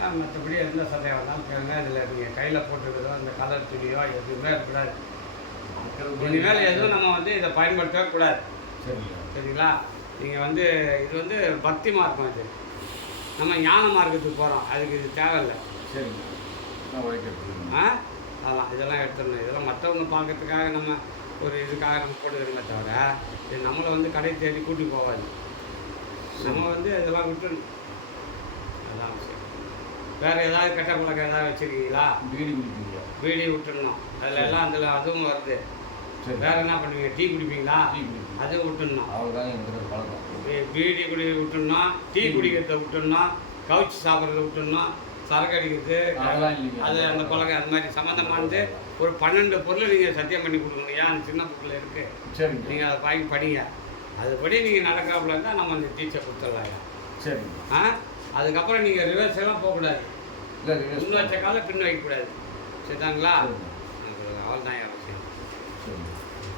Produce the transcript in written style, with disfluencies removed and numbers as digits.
மற்றபடி எந்த சந்தேகம் வேணாலும் கேளுங்க. இதில் நீங்கள் கையில் போட்டுக்கிறதோ அந்த கலர் துணியோ எதுவுமே இருக்கக்கூடாது. இனிமேல் எதுவும் நம்ம வந்து இதை பயன்படுத்தவே கூடாது. சரிங்களா? நீங்கள் வந்து இது வந்து பக்தி மார்க்கம், இது நம்ம ஞான மார்க்கத்துக்கு போகிறோம், அதுக்கு இது தேவையில்லை. சரிங்க. இதெல்லாம் எடுத்துடணும். இதெல்லாம் மற்றவங்க பார்க்கறதுக்காக நம்ம ஒரு இதுக்காக நம்ம போட்டுக்கிறோமே தவிர இது நம்மளை வந்து கடை தேடி கூட்டி போகாது. நம்ம வந்து இதெல்லாம் விட்டுடணும். அதான் விஷயம். வேறு ஏதாவது கெட்ட பழக்கம் ஏதாவது வச்சுருக்கீங்களா? பீடி குடிப்பீங்களா? பீடி விட்டுடணும். அதில் எல்லாம் அதில் அதுவும் வருது. வேறு என்ன பண்ணுவீங்க? டீ குடிப்பீங்களா? அதுவும் விட்டுடணும். பீடி குடி விட்டுடணும், டீ குடிக்கிறத விட்டுடணும், கவுச்சி சாப்பிட்றத விட்டுடணும், சரக்கு அடிக்கிறது அது அந்த பழக்கம் அது மாதிரி சம்மந்தமானது ஒரு 12 பொருள் நீங்கள் சத்தியம் பண்ணி கொடுக்கணும். ஏன் அந்த சின்ன புக்கில் இருக்குது, நீங்கள் அதை வாங்கி படிங்க. அதுபடி நீங்கள் நடக்கிறாப்புல இருந்தால் நம்ம அந்த டீச்சர் கொடுத்துடலாம். சரி. அதுக்கப்புறம் நீங்கள் ரிவர்ஸ் எல்லாம் போகக்கூடாது. முன் வச்ச காலம் பின் வைக்கக்கூடாது. சரிதாங்களா?